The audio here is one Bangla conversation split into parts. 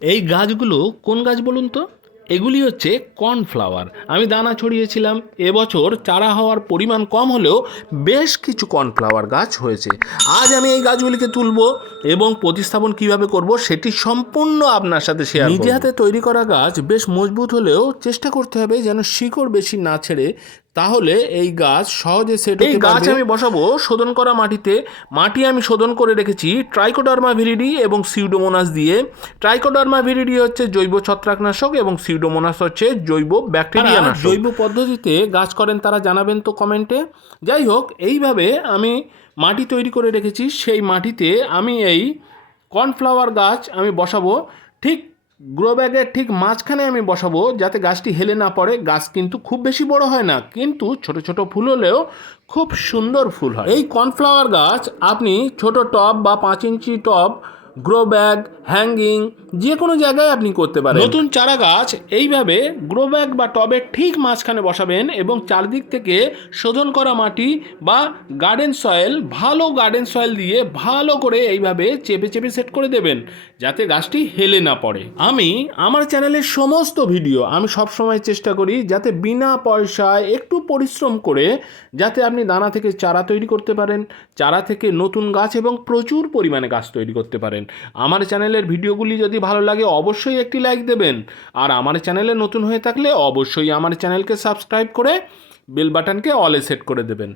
এই গাছগুলো কোন গাছ বলুন তো? এগুলি হচ্ছে কর্নফ্লাওয়ার। আমি দানা ছড়িয়েছিলাম, এবছর চারা হওয়ার পরিমাণ কম হলেও বেশ কিছু কর্নফ্লাওয়ার গাছ হয়েছে। আজ আমি এই গাছগুলিকে তুলবো এবং প্রতিস্থাপন কিভাবে করব সেটি সম্পূর্ণ আপনার সাথে শেয়ার করব। নিজে হাতে তৈরি করা গাছ বেশ মজবুত হলেও চেষ্টা করতে হবে যেন শিকড় বেশি না ছেড়ে, তাহলে এই গাছ সহজে সেট হতে পারবে। এই গাছ আমি বসাবো শোধন করা মাটিতে। মাটি আমি শোধন করে রেখেছি ট্রাইকোডার্মা ভিরিডি এবং সিউডোমোনাস দিয়ে। ট্রাইকোডার্মা ভিরিডি হচ্ছে জৈব ছত্রাকনাশক এবং সিউডোমোনাস হচ্ছে জৈব ব্যাকটেরিয়া নাশক। জৈব পদ্ধতিতে গাছ করেন তারা জানাবেন তো কমেন্টে। যাই হোক, এইভাবে আমি মাটি তৈরি করে রেখেছি, সেই মাটিতে আমি এই কর্নফ্লাওয়ার গাছ আমি বসাবো। ঠিক গ্রো ব্যাগের ঠিক মাঝখানে আমি বসাবো যাতে গাছটি হেলে না পড়ে। গাছ কিন্তু খুব বেশি বড় হয় না, কিন্তু ছোট ছোট ফুল হলেও খুব সুন্দর ফুল হয়। এই কর্নফ্লাওয়ার গাছ আপনি ছোট টব বা 5 ইঞ্চি টব, গ্রো ব্যাগ, হ্যাঙ্গিং যে কোনো জায়গায় আপনি করতে পারেন। নতুন চারা গাছ এইভাবে গ্রো ব্যাগ বা টবের ঠিক মাঝখানে বসাবেন এবং চারদিক থেকে শোধন করা মাটি বা গার্ডেন সয়েল, ভালো গার্ডেন সয়েল দিয়ে ভালো করে এইভাবে চেপে চেপে সেট করে দেবেন যাতে গাছটি হেলে না পড়ে। আমি আমার চ্যানেলের সমস্ত ভিডিও আমি সবসময় চেষ্টা করি যাতে বিনা পয়সায় একটু পরিশ্রম করে যাতে আপনি দানা থেকে চারা তৈরি করতে পারেন, চারা থেকে নতুন গাছ এবং প্রচুর পরিমাণে গাছ তৈরি করতে পারেন। আমার চ্যানেলের ভিডিওগুলি যদি ভালো লাগে অবশ্যই একটি লাইক দেবেন, আর আমার চ্যানেলে নতুন হয়ে থাকলে অবশ্যই আমার চ্যানেলকে সাবস্ক্রাইব করে বেল বাটনকে অলে সেট করে দেবেন।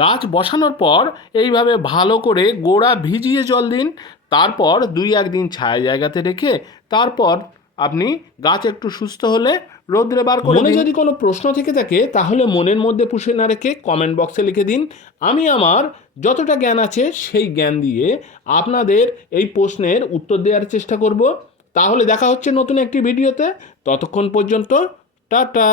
গাছ বসানোর পর এইভাবে ভালো করে গোড়া ভিজিয়ে জল দিন, তারপর 2-1 দিন ছায়া জায়গাতে রেখে তারপর আপনি গাছ একটু সুস্থ হলে রোদ্রে বার করে দিন। যদি কোনো প্রশ্ন থেকে থাকে তাহলে মনের মধ্যে পুষে না রেখে কমেন্ট বক্সে লিখে দিন। আমি আমার যতটা জ্ঞান আছে সেই জ্ঞান দিয়ে আপনাদের এই প্রশ্নের উত্তর দেওয়ার চেষ্টা করব। তাহলে দেখা হচ্ছে নতুন একটি ভিডিওতে। ততক্ষণ পর্যন্ত টাটা।